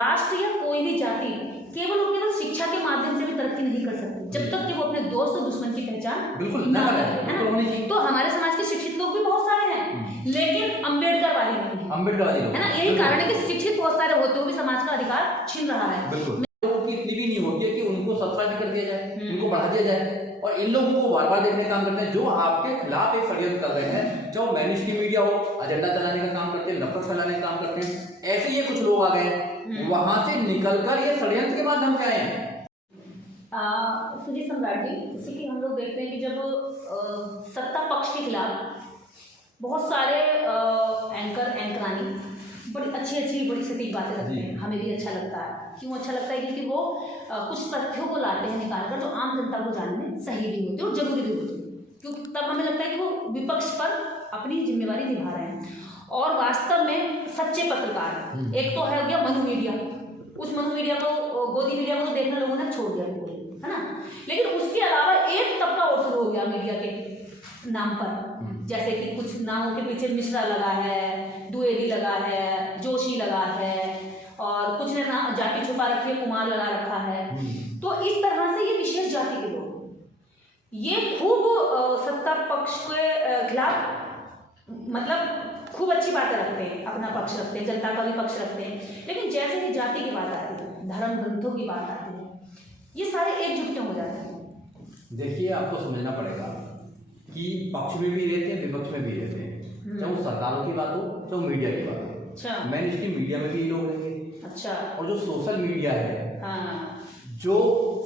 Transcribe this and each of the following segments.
राष्ट्र या कोई भी जाति केवल और केवल शिक्षा के माध्यम से भी तरक्की नहीं कर सकती जब तक कि वो अपने दोस्त और दुश्मन की पहचान बिल्कुल ना ना करे, है ना। तो हमारे समाज के शिक्षित लोग भी बहुत सारे हैं, लेकिन अम्बेडकर वाली नहीं है, अम्बेडकर वाली है ना। यही कारण है कि शिक्षित बहुत सारे होते हुए भी समाज का अधिकार छीन रहा है। बिल्कुल लोगों की इतनी भी नहीं होती है कि उनको सब्सक्राइब कर दिया जाए, उनको बढ़ा दिया जाए। और इन लोगों को बार बार देखने का काम करते हैं जो आपके खिलाफ एक षड्यंत्र कर रहे हैं, चाहे मेन स्ट्रीम मीडिया हो, एजेंडा चलाने का काम करते हैं, नफरत फैलाने का काम करते हैं। ऐसे ये कुछ लोग आ गए वहां से निकलकर ये षड्यंत्र के माध्यम से आए हैं। सुजीत सम्राट जी, जैसे कि हम लोग देखते हैं कि जब सत्ता पक्ष के खिलाफ बहुत सारे एंकरानी बड़ी अच्छी बड़ी सटीक बातें रखते हैं, हमें भी अच्छा लगता है। क्यों अच्छा लगता है? क्योंकि वो कुछ तथ्यों को लाते हैं निकाल कर जो आम जनता को जानने में सही भी होती है और जरूरी भी होती है, क्योंकि तब हमें लगता है कि वो विपक्ष पर अपनी जिम्मेवारी निभा रहे हैं और वास्तव में सच्चे पत्रकार। एक तो है गया मनु मीडिया, उस मनु मीडिया को, गोदी मीडिया को देखना लोगों ने छोड़ दिया, है ना। लेकिन उसके अलावा एक तबका और शुरू हो गया मीडिया के नाम पर, जैसे कि कुछ नामों के पीछे मिश्रा लगा है, द्विवेदी लगा है, जोशी लगा है, और कुछ ने नाम जाति छुपा रखी है, कुमार लगा रखा है। तो इस तरह से ये विशेष जाति के लोग ये खूब सत्ता पक्ष के खिलाफ मतलब खूब अच्छी बातें रखते हैं, अपना पक्ष रखते हैं, जनता का भी पक्ष रखते हैं। लेकिन जैसे कि जाति की बात आती है, धर्म ग्रंथों की बात आती है, ये सारे एकजुट क्यों हो जाते हैं? देखिए, आपको समझना पड़ेगा कि पक्ष में भी रहते हैं, विपक्ष में भी रहते हैं, चाहे वो सरकारों की बात हो चाहे मीडिया की बात हो। अच्छा, मेन स्ट्रीम मीडिया में भी लोग रहेंगे। अच्छा, और जो सोशल मीडिया है, हाँ, जो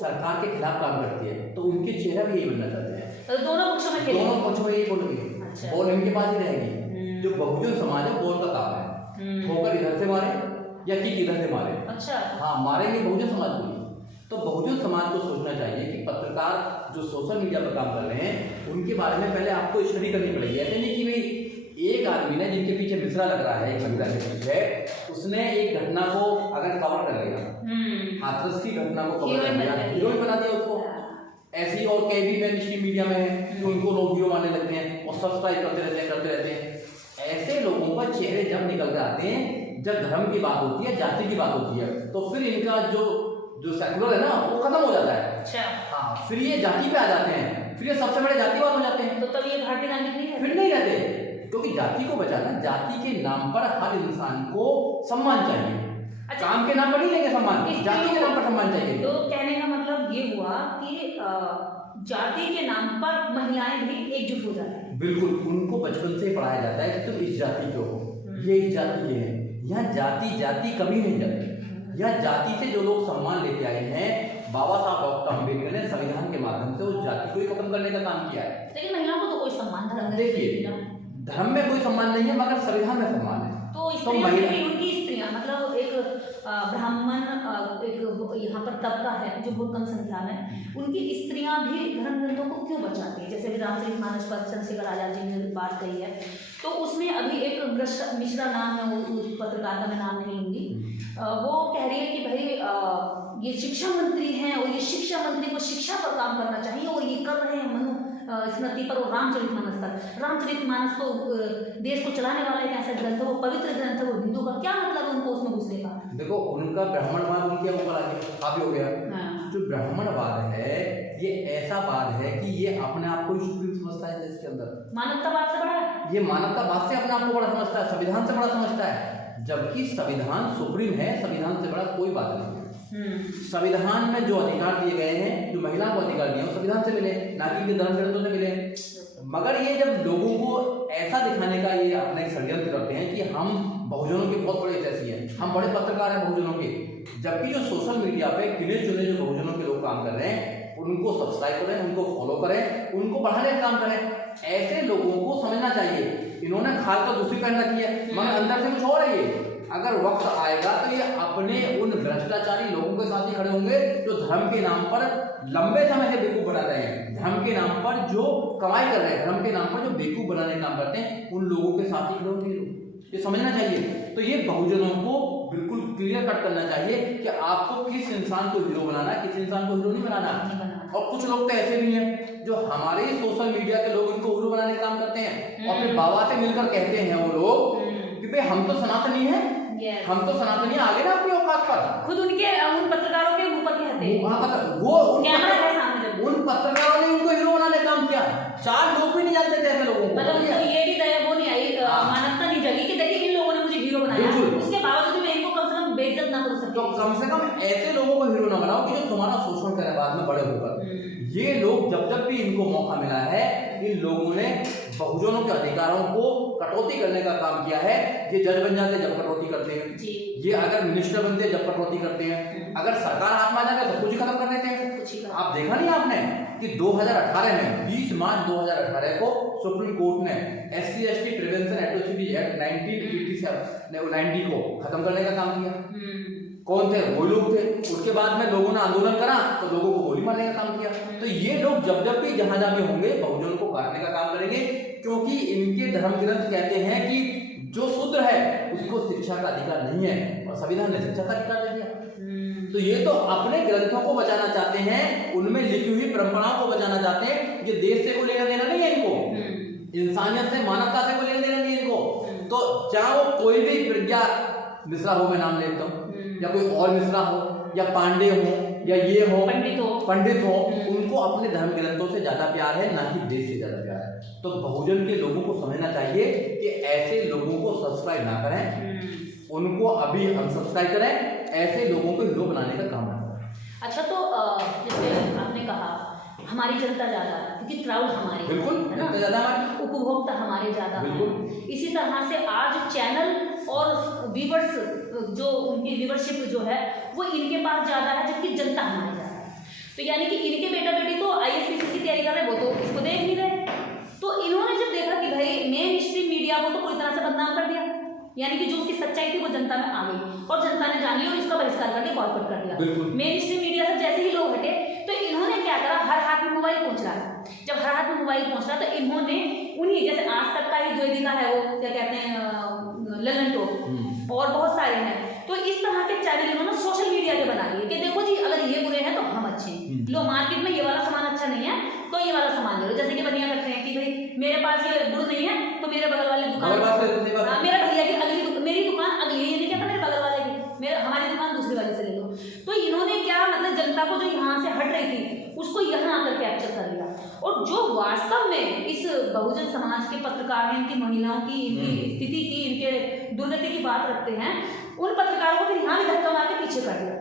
सरकार के खिलाफ काम करती है, तो उनके चेहरा भी यही बनना चाहते हैं। तो दोनों पक्षों में खेलेंगे, दोनों पक्षों में यही बोलेंगे। अच्छा, बॉल इनके पास ही रहेगी। जो बहुजन समाज है, बॉल का काम है ठोकर इधर से मारे या किक इधर से मारे। अच्छा, हाँ, मारेंगे बहुजन समाज को। तो बहुजन समाज को सोचना चाहिए कि पत्रकार जो सोशल मीडिया पर काम कर रहे हैं उनके बारे में पहले आपको स्टडी करनी पड़ेगी। ऐसे नहीं कि भाई एक आदमी ने जिनके पीछे मिश्रा लग रहा है, एक महिला के पीछे, उसने एक घटना को अगर कवर कर लिया, हाथरस की घटना को कवर कर लिया, हीरोइन बना दिया उसको। ऐसी और कई भी मेन स्ट्रीम मीडिया में है कि उनको लोग हीरो मानने लगते हैं और सब्सक्राइब करते रहते हैं। ऐसे लोगों पर चेहरे जब निकल के आते हैं, जब धर्म की बात होती है, जाति की बात होती है, तो फिर इनका जो सेक्युलर है ना, वो खत्म हो जाता है। अच्छा, हाँ, फिर ये जाति पे आ जाते हैं, फिर ये सबसे बड़े जातिवाद हो जाते हैं। तो तब ये भारतीय नागरिक नहीं है, फिर नहीं रहते, क्योंकि जाति को बचाना, जाति के नाम पर हर इंसान को सम्मान चाहिए। अच्छा, काम के नाम पर नहीं लेंगे सम्मान, जाति के नाम पर सम्मान चाहिए। तो कहने का मतलब ये हुआ कि जाति के नाम पर महिलाएं भी एकजुट हो जाती हैं। बिल्कुल, उनको बचपन से पढ़ाया जाता है कि तुम इस जाति के हो, ये इस जाति के हैं। यहाँ जाति कभी नहीं जाती। यह जाति से जो लोग सम्मान लेके आए हैं, बाबा साहब डॉक्टर अम्बेडकर ने संविधान के माध्यम से उस जाति को ही खत्म करने का काम किया है। लेकिन महिलाओं को तो कोई सम्मान धर्म में देखिए, धर्म में कोई सम्मान नहीं है, मगर संविधान में सम्मान है। तो उनकी स्त्रियां मतलब एक ब्राह्मण, एक यहाँ पर तबका है जो बहुत कम संख्या में, उनकी स्त्रियां भी धर्म ग्रंथों को क्यों बचाती है? जैसे रामचरितमानस पर चंद्रशेखर आजाद जी ने बात कही है, तो उसमें अभी एक मिश्रा नाम है, वो पत्रकार का मैं नाम नहीं लूंगी, वो कह रही है कि भाई ये शिक्षा मंत्री हैं और ये शिक्षा मंत्री को शिक्षा पर काम करना चाहिए और ये कर रहे हैं मनु स्मृति पर और रामचरितमानस पर। रामचरितमानस तो देश को चलाने वाला एक ऐसा ग्रंथ है, वो पवित्र ग्रंथ है, वो हिंदू का क्या मतलब है उनको उसमें घुसने का? देखो, उनका ब्राह्मणवाद उनके ऊपर हावी हो गया। जो ब्राह्मणवाद है ये ऐसा वाद है कि ये अपने आप को सुप्रीम समझता है देश के अंदर। मानवतावाद से बड़ा है, ये मानवतावाद से अपने आप को बड़ा समझता है, संविधान से बड़ा समझता है, जबकि संविधान सुप्रीम है, संविधान से बड़ा कोई बात नहीं है। संविधान में जो अधिकार दिए गए हैं, जो महिलाओं को अधिकार दिए, वो संविधान से मिले, ना कि इनके धर्म ग्रंथों से मिले। मगर ये जब लोगों को ऐसा दिखाने का ये अपने षड्यंत्र करते हैं कि हम बहुजनों के बहुत बड़े ऐसी हैं, हम बड़े पत्रकार हैं बहुजनों के, जबकि जो सोशल मीडिया पे गिने चुने जो बहुजनों के लोग काम कर रहे हैं, उनको सब्सक्राइब करें, उनको फॉलो करें, उनको बढ़ाने का काम करें। ऐसे लोगों को समझना चाहिए, इन्होंने खाल तो दूसरी पहन रखी है, मगर अंदर से कुछ और है। ये अगर वक्त आएगा तो ये अपने उन भ्रष्टाचारी लोगों के साथ ही खड़े होंगे जो धर्म के नाम पर लंबे समय से बेवकूफ बना रहे हैं, धर्म के नाम पर जो कमाई कर रहे हैं, धर्म के नाम पर जो बेवकूफ बनाने का काम करते हैं, उन लोगों के साथ ही खड़े होंगे। ये समझना चाहिए। तो ये बहुजनों को बिल्कुल क्लियर कट करना चाहिए कि आपको किस इंसान को हीरो बनाना है, किस इंसान को हीरो नहीं बनाना। और कुछ लोग तो ऐसे भी हैं जो हमारे सोशल मीडिया के लोग इनको हीरो बनाने का काम करते हैं और फिर बाबा से मिलकर कहते हैं वो लोग कि भाई हम तो सनातनी हैं, Yes. हम तो सनातनी आ गए ना अपनी औकात पर। खुद उनके उन पत्रकारों के ऊपर कहते हैं, वो कैमरा है सामने जब। उन पत्रकारों ने इनको हीरो बनाने का काम किया। 4 लोग भी नहीं जानते थे ऐसे लोगों को। मतलब उनको ये भी दया वो नहीं आई, मानवता नहीं जगी कि देखिए इन लोगों ने मुझे हीरो बनाया, बिल्कुल। उसके बावजूद भी मैं इनको कम से कम बेइज्जत ना कर तो सकती। कम से कम ऐसे लोगों को हीरो ना बनाओ कि जो तुम्हारा शोषण करें बाद में बड़े होकर। ये लोग जब भी इनको मौका मिला है, इन लोगों ने बहुजनों के अधिकारों को कटौती करने का काम किया है। ये जज बन जाते जब कटौती करते हैं जी। ये अगर मिनिस्टर बनते जब कटौती करते हैं, अगर सरकार हाथ में आ जाए तो कुछ ही खत्म कर देते हैं। आप देखा नहीं आपने कि 2018 में 20 मार्च 2018 को सुप्रीम कोर्ट ने SC/ST प्रिवेंशन एट्रोसिटी एक्ट 1990 को खत्म करने का काम किया। कौन थे? वो लोग थे। उसके बाद में लोगों ने आंदोलन करा तो लोगों को गोली मारने का काम किया। तो ये लोग जब भी जहां भी होंगे बहुजनों को काटने का काम करेंगे, क्योंकि इनके धर्म ग्रंथ कहते हैं कि जो शूद्र है उसको शिक्षा का अधिकार नहीं है, और संविधान ने शिक्षा का अधिकार दे दिया। तो ये तो अपने ग्रंथों को बचाना चाहते हैं, उनमें लिखी हुई परंपराओं को बचाना चाहते हैं। ये देश से को लेना देना नहीं है इनको, इंसानियत से मानवता से को लेना देना नहीं है इनको। तो चाहे वो कोई भी प्रज्ञा मिश्रा हो, मैं नाम लेता हूँ, या कोई और मिश्रा हो, या पांडे हो, या ये हो, पंडित हो, उनको अपने धर्म ग्रंथों से ज्यादा प्यार है, ना कि देश से ज्यादा प्यार है। तो बहुजन के लोगों को समझना चाहिए कि ऐसे लोगों को सब्सक्राइब ना करें, उनको अभी अनसब्सक्राइब करें, ऐसे लोगों को हीरो बनाने का काम ना करें। अच्छा, तो जैसे आपने कहा हमारी जनता ज्यादा है क्योंकि क्राउड हमारी, बिल्कुल है ना, ज्यादा है, उपभोक्ता हमारे ज्यादा है। बिल्कुल। इसी तरह से आज चैनल और व्यूवर्स जो उनकी व्यूवरशिप जो है वो इनके पास ज्यादा है, जबकि जनता हमारे ज्यादा है। तो यानी कि इनके बेटा बेटी तो IAS की तैयारी कर रहे हैं, वो तो इसको देख नहीं रहे। तो इन्होंने जब देखा कि भाई मेन स्ट्रीम मीडिया को तो पूरी तरह से बदनाम कर दिया, यानी कि जो उसकी सच्चाई थी वो जनता में आ गई और जनता ने जानी और इसका बहिष्कार करके बॉयकॉट कर दिया। मेन स्ट्रीम मीडिया से जैसे ही लोग हटे तो इन्होंने क्या करा, हर हाथ में मोबाइल पहुंच रहा है। जब हर हाथ में मोबाइल पहुंच रहा तो इन्होंने उन्हीं, जैसे आज तक का ही द्विवेदिका है, वो क्या कहते हैं, ललन टॉप, और बहुत सारे हैं। तो इस तरह के चैनल इन्होंने सोशल मीडिया के बना लिए कि देखो जी अगर ये बुरे हैं तो हम अच्छे हैं, लो मार्केट में ये वाला सामान अच्छा नहीं है तो ये वाला सामान ले लो। जैसे कि बनिया करते हैं कि भाई मेरे पास ये गुड़ नहीं है तो मेरे बगल वाले दुकान, मेरा भैया की अगली मेरी दुकान अगली है, ये नहीं कहता मेरे बगल वाले की, मेरे हमारी दुकान दूसरी वाले से ले लो। तो इन्होंने क्या मतलब जनता को जो यहाँ से हट रही थी उसको यहाँ आकर कैप्चर कर लिया। और जो वास्तव में इस बहुजन समाज के पत्रकार हैं, इनकी महिलाओं की, इनकी स्थिति की, इनके दुर्गति की बात रखते हैं, उन पत्रकारों को फिर यहाँ भी धक्का मार के पीछे कर दिया।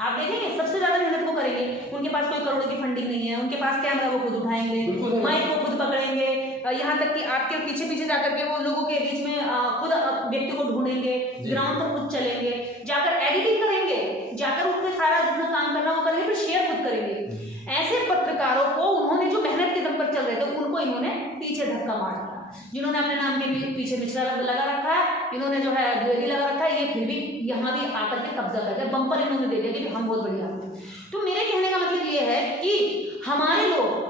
आप देखेंगे सबसे ज्यादा मेहनत वो करेंगे, उनके पास कोई करोड़ों की फंडिंग नहीं है, उनके पास कैमरा वो खुद उठाएंगे, माइक वो खुद पकड़ेंगे, यहाँ तक कि आपके पीछे पीछे जाकर के वो लोगों के बीच में खुद व्यक्ति को ढूंढेंगे, ग्राउंड पर खुद चलेंगे, जाकर एडिटिंग करेंगे, जाकर उनके सारा जितना काम करना वो करेंगे, फिर शेयर खुद करेंगे। ऐसे पत्रकारों को उन्होंने जो मेहनत के दम पर चल रहे थे उनको इन्होंने पीछे धक्का मार दिया। जिन्होंने अपने नाम के पीछे मिश्रा लगा रखा है, इन्होंने जो है द्विवेदी लगा रखा है, ये फिर भी यहाँ भी आकर के कब्जा कर दिया, बम्पर इन्होंने दे दिया कि हम बहुत बढ़िया। तो मेरे कहने का मतलब ये है कि हमारे लोग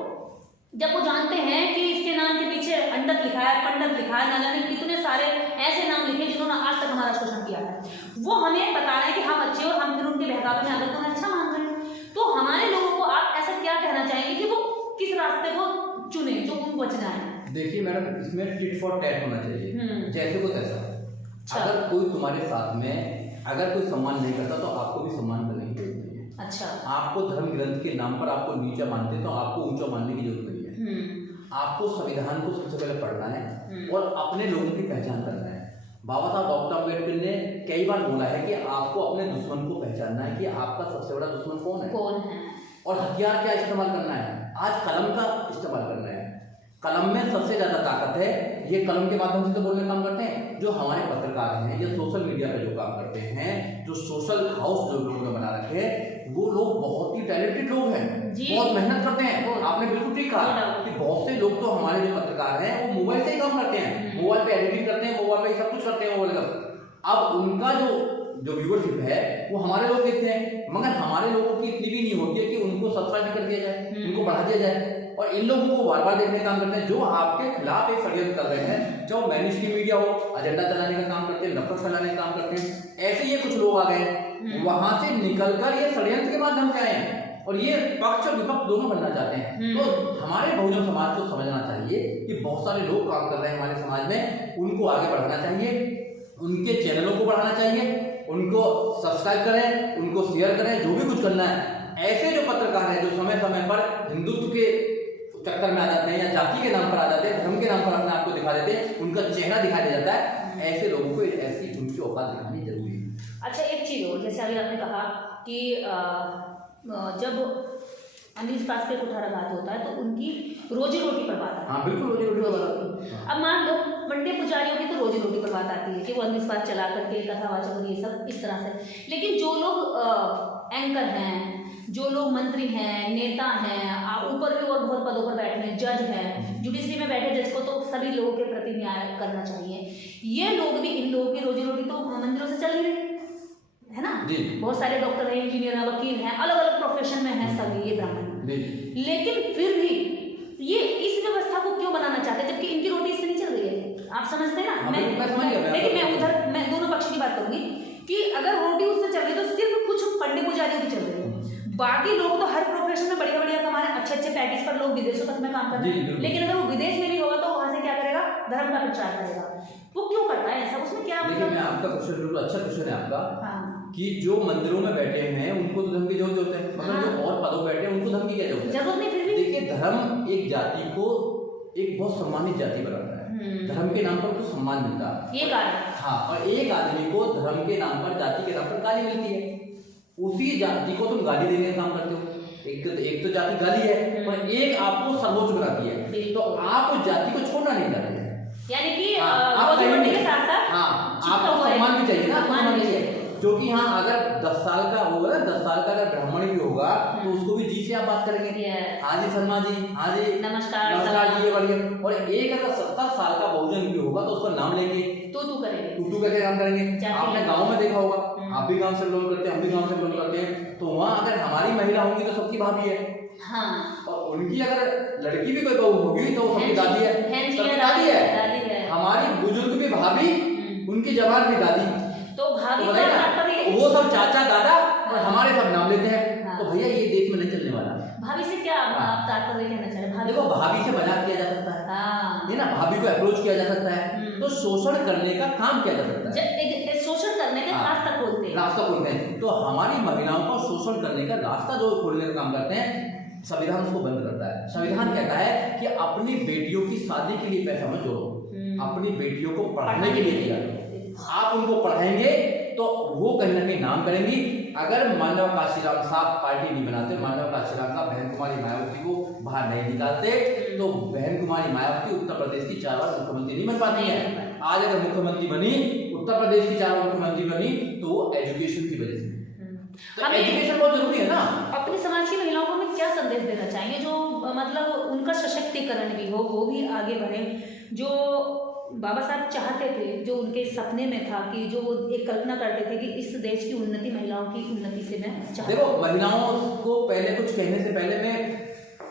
जब वो जानते हैं कि इसके नाम के पीछे अंडत लिखा है, पंडित लिखा है, ना जाने कितने सारे ऐसे नाम लिखे जिन्होंने आज तक हमारा शोषण किया है, वो हमें बता रहे हैं कि हम अच्छे, और हम फिर उनके बहकावे में आकर उन्हें अच्छा मान रहे हैं। तो हमारे लोगों को आप ऐसा क्या कहना चाहेंगे कि वो किस रास्ते को चुने जो उनको बचना है? देखिए मैडम, इसमें टिट फॉर टैट होना चाहिए, जैसे को तैसा। अगर कोई तुम्हारे साथ में अगर कोई सम्मान नहीं करता तो आपको भी सम्मान करने की जरूरत नहीं है। अच्छा, आपको धर्म ग्रंथ के नाम पर आपको नीचा मानते तो आपको ऊंचा मानने की जरूरत नहीं है। आपको संविधान को सबसे पहले पढ़ना है और अपने लोगों की पहचान करना है। बाबा साहब डॉक्टर अम्बेडकर ने कई बार बोला है कि आपको अपने दुश्मन को पहचानना है कि आपका सबसे बड़ा दुश्मन कौन है और हथियार क्या इस्तेमाल करना है। आज कलम का इस्तेमाल करना है, कलम में सबसे ज्यादा ताकत है। ये कलम के माध्यम से तो बोलने काम करते हैं। जो हमारे पत्रकार हैं, ये सोशल मीडिया पे जो काम करते हैं, जो सोशल हाउस जो लोगों ने बना रखे हैं, वो लोग बहुत ही टैलेंटेड लोग हैं, बहुत मेहनत करते हैं। आपने बिल्कुल ठीक कहा कि बहुत से लोग तो हमारे जो पत्रकार हैं वो मोबाइल से ही काम करते हैं, मोबाइल पे एडिटिंग करते हैं, मोबाइल पे सब कुछ करते हैं मोबाइल का। अब उनका जो व्यूअरशिप है वो हमारे लोग देखते हैं, मगर हमारे लोगों की इतनी भी नहीं होती है कि उनको सब्सक्राइब कर दिया जाए, उनको बढ़ा दिया जाए। और इन लोगों को बार बार देखने का काम करते हैं, जो आपके खिलाफ एक षड्यंत्र कर रहे हैं, जो मेन स्ट्रीम मीडिया हो, एजेंडा चलाने का काम करते हैं, नफरत फैलाने का काम करते हैं। ऐसे ये कुछ लोग आ गए, वहां से निकलकर ये षड्यंत्र के माध्यम से आए हैं और ये पक्ष और विपक्ष दोनों बनना चाहते हैं। तो हमारे बहुजन समाज को समझना चाहिए कि बहुत सारे लोग काम कर रहे हैं हमारे समाज में, उनको आगे बढ़ाना चाहिए। उनके चैनलों को बढ़ाना चाहिए, उनको सब्सक्राइब करें, उनको शेयर करें, जो भी कुछ करना है। ऐसे जो पत्रकार हैं जो समय समय पर हिंदुत्व के चक्कर में आ जाते हैं या जाति के नाम पर आ जाते हैं, धर्म के नाम पर अपने आप को दिखा देते हैं, उनका चेहरा दिखाई दे जाता है, ऐसे लोगों को ऐसी उनकी औकात दिखानी जरूरी है। अच्छा, एक चीज़ और, जैसे अभी आपने कहा कि जब अंधविश्वास पे कुठाराघात होता है तो उनकी रोजी रोटी पर बात आती है। हाँ बिल्कुल, रोजी रोटी पर बात। अब मान लो मंडे पुजारियों की तो रोजी रोटी पर बात आती है कि वो अंधविश्वास चला करके कथावाचक और ये सब इस तरह से, लेकिन जो लोग एंकर हैं, जो लोग मंत्री हैं, नेता हैं, ऊपर भी और बहुत पदों पर बैठे हैं, जज हैं, जुडिशरी में बैठे जज को तो सभी लोगों के प्रति न्याय करना चाहिए, ये लोग भी, इन लोगों की रोजी रोटी तो मंदिरों से चल ही रही है ना। बहुत सारे डॉक्टर हैं, इंजीनियर हैं, वकील हैं, अलग अलग प्रोफेशन में हैं सभी ये ब्राह्मण, लेकिन फिर भी ये इस व्यवस्था को क्यों बनाना चाहते हैं जबकि इनकी रोटी इससे नहीं चल रही है? आप समझते हैं ना। लेकिन मैं दोनों पक्ष की बात करूंगी कि अगर रोटी उससे चल रही है तो सिर्फ कुछ पंडित पुजारियों की चल रही है, बाकी लोग तो हर प्रोफेशन में बढ़िया बढ़िया कमा रहे हैं, अच्छे अच्छे पैकेज पर लोग विदेशों तक में काम कर रहे हैं, लेकिन अगर वो विदेश में भी होगा तो वहां से क्या करेगा? धर्म का प्रचार करेगा। वो क्यों करता है ऐसा? उसमें क्या? देखिए, मैं आपका क्वेश्चन बिल्कुल अच्छा क्वेश्चन है आपका। हाँ। कि जो मंदिरों में बैठे हैं उनको तो धर्म की जरूरत होता है, मगर जो और पदों बैठे हैं उनको धर्म की क्या जरूरत नहीं। फिर भी देखिए, धर्म एक जाति को एक बहुत सम्मानित जाति बनाता है, धर्म के नाम पर उसको सम्मान मिलता है, ये कारण। हाँ, और एक आदमी को धर्म के नाम पर, जाति के नाम पर गाली मिलती है, उसी जाति को तुम गाली देने का काम करते हो। एक तो जाति गाली है और एक आपको सर्वोच्च बनाती है, तो आप उस जाति को छोड़ना नहीं चाहते, यानी कि रोजी के साथ साथ आपको सम्मान भी चाहिए ना, सम्मान भी चाहिए। क्योंकि हाँ, अगर 10 साल का होगा ना, 10 साल का अगर ब्राह्मण भी होगा तो उसको भी जी से आप बात करेंगे, हाँ जी शर्मा जी, हाँ जी नमस्कार जी, ये बढ़िया। और एक अगर 70 साल का बहुजन भी होगा तो उसका नाम लेंगे, तू करेंगे, तू करके काम करेंगे। आपने गाँव में देखा होगा, आप भी गाँव से बिलोंग करते हैं, हम भी गाँव से बिलोंग करते हैं, तो वहाँ अगर हमारी महिला होंगी तो सबकी भाभी है, हाँ, और उनकी अगर लड़की भी कोई बहू होगी तो सबकी दादी है, दादी है, हमारी बुजुर्ग भी भाभी, उनकी जवान भी दादी, तो भाभी का वो सब चाचा दादा और हमारे सब नाम लेते हैं। तो भैया ये देश में नहीं चलने वाला। भाभी से क्या आप तात्पर्य कहना चाह रहे हैं? देखो, भाभी से मजाक किया जा सकता है, ये ना, भाभी को अप्रोच किया जा सकता है, तो शोषण करने का काम किया जा सकता है, शोषण करने का रास्ता खोलते हैं। तो हमारी महिलाओं को शोषण करने का रास्ता जो खोलने का काम करते हैं, संविधान उसको बंद करता है। संविधान कहता है कि अपनी बेटियों की शादी के लिए पैसा मत जोड़ो, अपनी बेटियों को पढ़ाने के लिए दिया, आप उनको पढ़ाएंगे तो वो कहीं ना कहीं नाम करेंगी। अगर मानव काशीराम साहब पार्टी नहीं बनाते, मानव काशीराम साहब बहन कुमारी मायावती को बाहर नहीं निकालते, तो बहन कुमारी मायावती उत्तर प्रदेश की 4 बार मुख्यमंत्री नहीं बन पाती है। आज अगर मुख्यमंत्री बनी, उत्तर प्रदेश की 4 बार मुख्यमंत्री बनी, तो वो एजुकेशन की वजह से। तो एजुकेशन बहुत जरूरी है ना। अपने समाज की महिलाओं को हमें क्या संदेश देना चाहिए जो मतलब उनका सशक्तिकरण भी हो, वो भी आगे बढ़े, जो बाबा साहब चाहते थे, जो उनके सपने में था, कि जो वो एक कल्पना करते थे कि इस देश की उन्नति, महिलाओं की उन्नति से मैं चाहता हूं। देखो, महिलाओं को पहले कुछ कहने से पहले मैं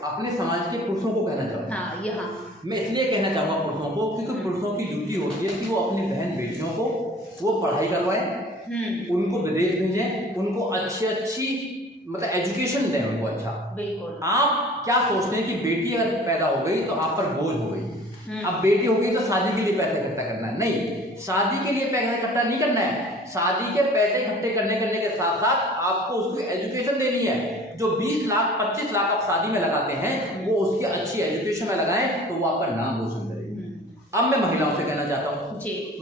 अपने समाज के पुरुषों को कहना चाहूँगा। हाँ, यहाँ मैं इसलिए कहना चाहूँगा पुरुषों को, क्योंकि पुरुषों की ड्यूटी होती है कि वो अपनी बहन बेटियों को वो पढ़ाई करवाएं, उनको विदेश भेजें, उनको अच्छी मतलब एजुकेशन दें उनको अच्छा। बिल्कुल। आप क्या सोचते हैं कि बेटी अगर पैदा हो गई तो आप पर बोझ हो गई, अब बेटी हो गई तो शादी के लिए पैसे इकट्ठा करना है? नहीं, शादी के लिए पैसे इकट्ठा नहीं करना है, शादी के पैसे इकट्ठे करने के साथ साथ आपको उसको एजुकेशन देनी है। जो 20 लाख 25 लाख आप शादी में लगाते हैं, वो उसकी अच्छी एजुकेशन में लगाएं तो वो आपका नाम रोशन करेगी। अब मैं महिलाओं से कहना चाहता हूँ,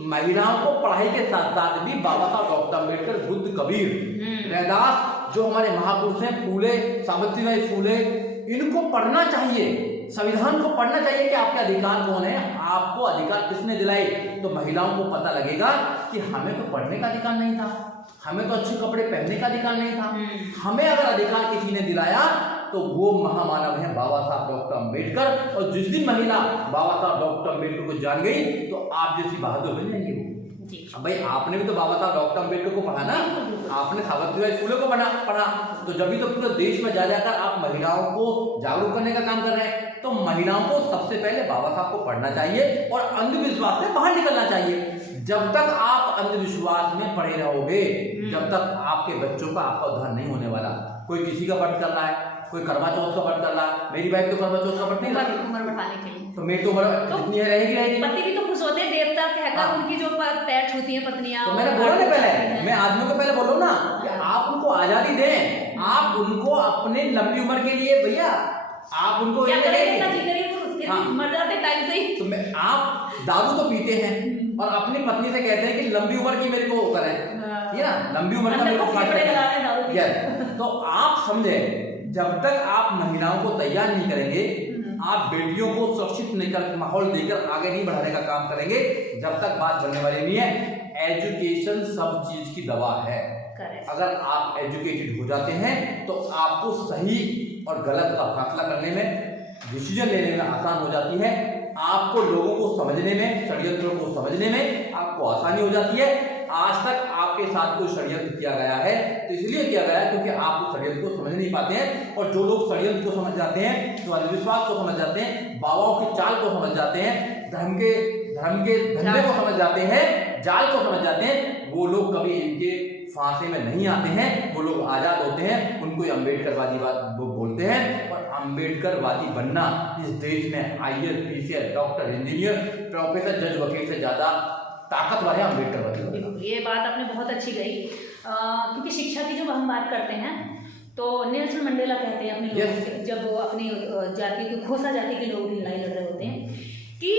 महिलाओं को पढ़ाई के साथ साथ भी बाबा साहब डॉक्टर अम्बेडकर, बुद्ध, कबीर, रैदास, जो हमारे महापुरुष हैं, फूले, सावित्रीबाई फूले, इनको पढ़ना चाहिए, संविधान को पढ़ना चाहिए कि आपके अधिकार कौन है, आपको अधिकार किसने दिलाए। तो महिलाओं को पता लगेगा कि हमें तो पढ़ने का अधिकार नहीं था, हमें तो अच्छे कपड़े पहनने का अधिकार नहीं था, हमें अगर अधिकार किसी ने दिलाया तो वो महामानव है बाबा साहब डॉक्टर अम्बेडकर। और जिस दिन महिला बाबा साहब डॉक्टर अम्बेडकर को जान गई तो आप जैसी बहादुर बन जाएंगे वो। अब भाई, आपने भी तो बाबा साहब डॉक्टर अम्बेडकर को पढ़ा ना, आपने सावित्रीबाई फूले को पढ़ा, तो जब भी तो पूरे देश में जा जाकर आप महिलाओं को जागरूक करने का काम कर रहे हैं। तो महिलाओं को सबसे पहले बाबा साहब को पढ़ना चाहिए और अंधविश्वास से बाहर निकलना चाहिए। जब तक आप अंधविश्वास में पड़े रहोगे, जब तक आपके बच्चों का आपका उद्धार नहीं होने वाला। कोई किसी का व्रत कर रहा है, कोई करवा चौथ का व्रत कर रहा है, मेरी वाइफ तो करवा चौथ का व्रत नहीं रहा, उम्र बढ़ाने के लिए तो मेड तो जितनी है रहेगी। पति भी तो खुश होते हैं, देवता कहकर उनकी जो पैर छूती हैं पत्नियां। तो मैंने बोला ना पहले, मैं आदमियों को पहले बोलो ना कि आप उनको आजादी दें, आप उनको अपने लंबी उम्र के लिए भैया आप उनको मर जाते टाइम से ही। तो आप दारू तो पीते हैं और अपनी पत्नी से कहते हैं कि लंबी उम्र की मेरे को करें, ये ना लंबी उम्र का मेरे को। तो आप समझे, जब तक आप महिलाओं को तैयार नहीं करेंगे, आप बेटियों को सुरक्षित नहीं माहौल देकर आगे नहीं बढ़ाने का काम करेंगे, जब तक बात बनने वाली नहीं है। एजुकेशन सब चीज की दवा है। अगर आप एजुकेटेड हो जाते हैं तो आपको सही और गलत का फैसला करने में, डिसीजन लेने में आसान हो जाती है। आपको लोगों को समझने में, षड्यंत्रों को समझने में आपको आसानी हो जाती है। आज तक आपके साथ कोई षड्यंत्र किया गया है तो इसलिए किया गया है क्योंकि आप उस षड्यंत्र को समझ नहीं पाते हैं। और जो लोग षड्यंत्र को समझ जाते हैं, जो अंधविश्वास को समझ जाते हैं, बाबाओं की चाल को समझ जाते हैं, धर्म के धंधे को समझ जाते हैं, जाल को समझ जाते हैं, वो लोग कभी इनके फांसे में नहीं आते हैं। वो लोग आजाद होते हैं, उनको अम्बेडकरवादी लोग बोलते हैं। और अम्बेडकरवादी बनना इस देश में IAS, PCS, doctor, engineer, professor, जज, वकील से ज्यादा ताकतवर है अम्बेडकरवादी। ये बात आपने बहुत अच्छी कही, क्योंकि शिक्षा की जब हम बात करते हैं तो नेल्सन मंडेला कहते हैं अपने लोगों के, जब वो अपनी जाति की, खोसा जाति के लोग भी लड़ाई लड़ रहे होते हैं कि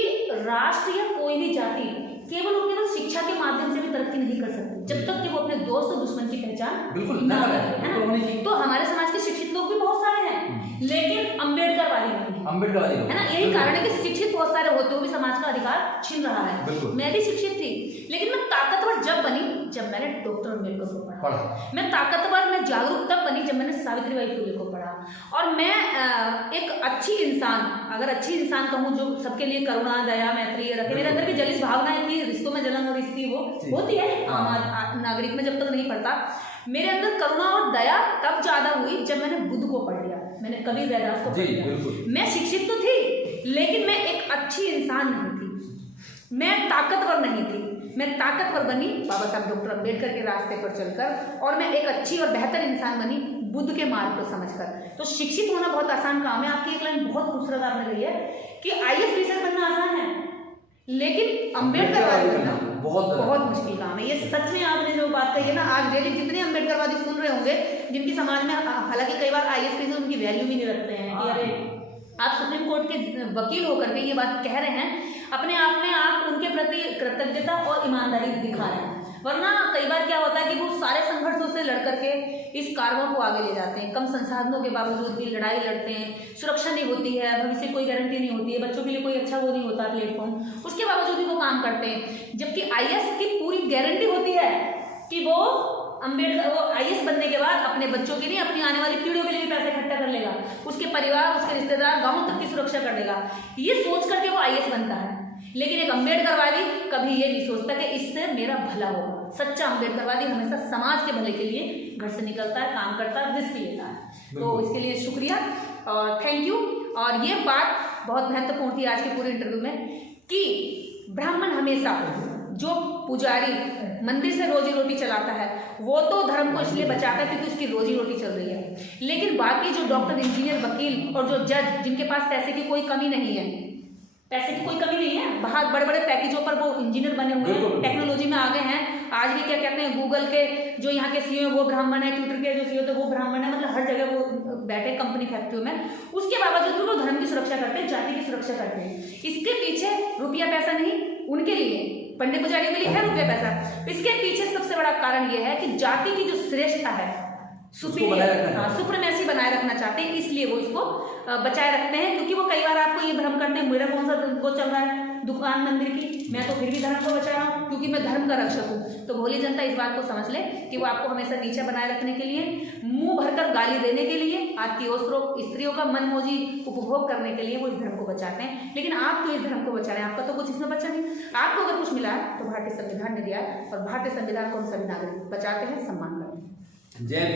राष्ट्र या कोई भी जाति केवल और केवल शिक्षा के माध्यम से भी तरक्की नहीं कर सकती जब तक कि वो अपने दोस्त और दुश्मन की पहचान बिल्कुल ना करे, है ना। तो हमारे समाज के शिक्षित लोग भी बहुत सारे हैं, लेकिन अम्बेडकरवादी नहीं है, अम्बेडकरवादी है ना। यही कारण है कि शिक्षित बहुत सारे होते हुए भी समाज का अधिकार छीन रहा है। मैं भी शिक्षित थी, लेकिन मैं ताकतवर जब बनी जब मैंने डॉक्टर अम्बेडकर को पढ़ा। मैं ताकतवर, मैं जागरूक तब बनी जब मैंने सावित्रीबाई फुले को पढ़ा। और मैं एक अच्छी इंसान, अगर अच्छी इंसान कहूँ जो सबके लिए करुणा, दया, मैत्री रखे, मेरे अंदर की जलिस भावनाएं थी, रिश्तों में जलन और थी, वो होती है नागरिक में जब तक नहीं पढ़ता। मेरे अंदर करुणा और दया तब ज्यादा हुई जब मैंने बुद्ध को पढ़ लिया, मैंने कबीर रैदास को पढ़ लिया। मैं शिक्षित तो थी, लेकिन मैं एक अच्छी इंसान नहीं थी, मैं ताकतवर नहीं थी। मैं ताकतवर बनी बाबा साहब डॉक्टर अम्बेडकर के रास्ते पर चलकर, और मैं एक अच्छी और बेहतर इंसान बनी बुद्ध के मार्ग को समझकर। तो शिक्षित होना बहुत आसान काम है। आपकी एक लाइन बहुत खूबसूरत आपने कही है कि IAS PCS बनना आसान है, लेकिन अम्बेडकरवादी बनना बहुत मुश्किल काम है। ये सच में आपने जो बात कही है ना, आज डेली जितने अम्बेडकरवादी सुन रहे होंगे, जिनकी समाज में हालांकि कई बार IAS PCS उनकी वैल्यू भी नहीं रखते हैं कि अरे आप सुप्रीम कोर्ट के वकील होकर के ये बात कह रहे हैं, अपने आप में आप उनके प्रति कृतज्ञता और ईमानदारी दिखा रहे हैं। वरना कई बार क्या होता है कि वो सारे संघर्षों से लड़ करके इस कार्यों को आगे ले जाते हैं, कम संसाधनों के बावजूद भी लड़ाई लड़ते हैं, सुरक्षा नहीं होती है, भविष्य कोई गारंटी नहीं होती है, बच्चों के लिए कोई अच्छा वो नहीं होता प्लेटफॉर्म, उसके बावजूद भी वो काम करते हैं। जबकि IAS की पूरी गारंटी होती है कि वो अम्बेडकर, वो IAS बनने के बाद अपने बच्चों के लिए, अपनी आने वाली पीढ़ियों के लिए भी पैसे इकट्ठा कर लेगा, उसके परिवार, उसके रिश्तेदार, गांव तक की सुरक्षा कर लेगा, ये सोच करके वो IAS बनता है। लेकिन एक अम्बेडकरवादी कभी ये नहीं सोचता कि इससे मेरा भला होगा। सच्चा अम्बेडकरवादी हमेशा समाज के भले के लिए घर से निकलता है, काम करता है, रिस्क लेता है। तो इसके लिए शुक्रिया और थैंक यू। और ये बात बहुत महत्वपूर्ण थी आज के पूरे इंटरव्यू में कि ब्राह्मण हमेशा, जो पुजारी मंदिर से रोजी रोटी चलाता है, वो तो धर्म को इसलिए बचाता है क्योंकि उसकी रोजी रोटी चल रही है, लेकिन बाकी जो डॉक्टर, इंजीनियर, वकील और जो जज, जिनके पास पैसे की कोई कमी नहीं है, पैसे की कोई कमी नहीं है, बाहर बड़े बड़े पैकेजों पर वो इंजीनियर बने हुए हैं, टेक्नोलॉजी में आगे हैं। आज भी क्या कहते हैं, गूगल के जो यहाँ के CEO है वो ब्राह्मण है, ट्विटर के जो CEO थे वो ब्राह्मण है, मतलब हर जगह वो बैठे कंपनी फैक्ट्रियों में। उसके बावजूद भी वो धर्म की सुरक्षा करते हैं, जाति की सुरक्षा करते हैं। इसके पीछे रुपया पैसा नहीं, उनके लिए, पंडित पुजारियों के लिए है रुपया पैसा। इसके पीछे सबसे बड़ा कारण ये है कि जाति की जो श्रेष्ठता है, सुप्रीमेसी बनाए रखना चाहते हैं, इसलिए वो इसको बचाए रखते हैं। क्योंकि वो कई बार आपको ये भ्रम करते हैं, मेरा कौन सा वो चल रहा है दुकान मंदिर की, मैं तो फिर भी धर्म को बचा रहा हूँ क्योंकि मैं धर्म का रक्षक हूँ। तो भोली जनता इस बात को समझ ले कि वो आपको हमेशा नीचे बनाए रखने के लिए, मुंह भरकर गाली देने के लिए, आपकी स्त्रियों का मनमोजी उपभोग करने के लिए वो इस धर्म को बचाते हैं। लेकिन आप क्यों इस धर्म को बचा रहे हैं? आपका तो कुछ इसमें बचा नहीं। आपको अगर कुछ मिला है तो भारतीय संविधान ने दिया है, और भारतीय संविधान को हम सभी नागरिक बचाते हैं, सम्मान करते हैं। जय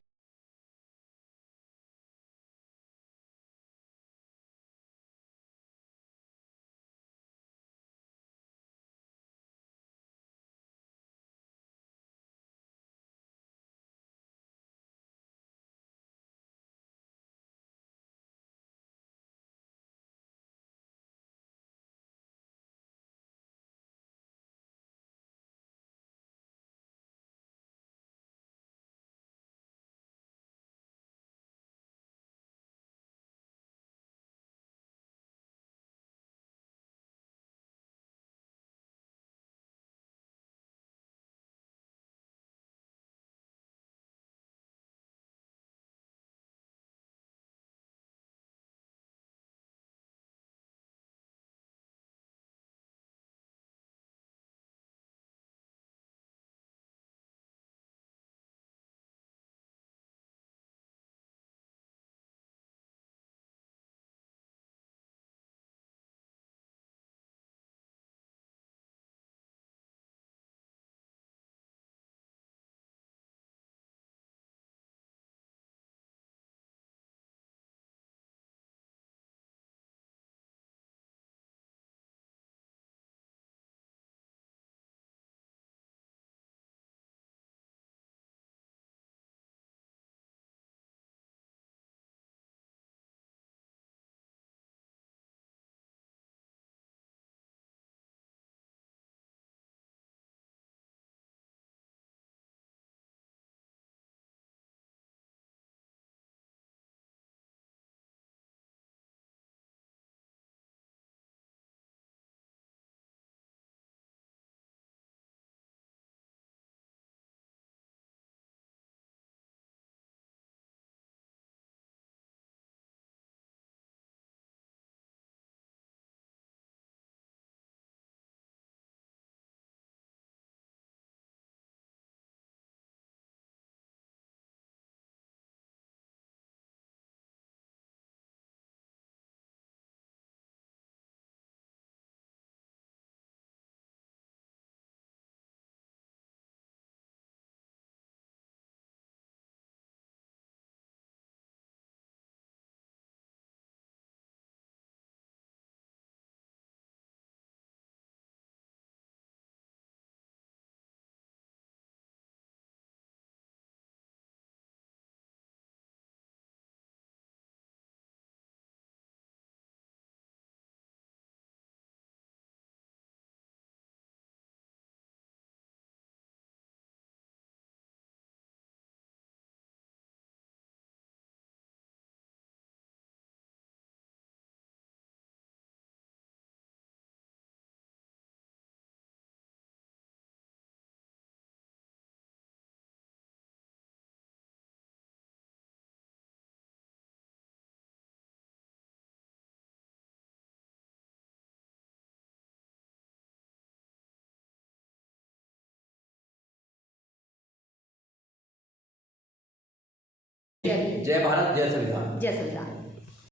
जय जय भारत जय संविधान। जय संविधान।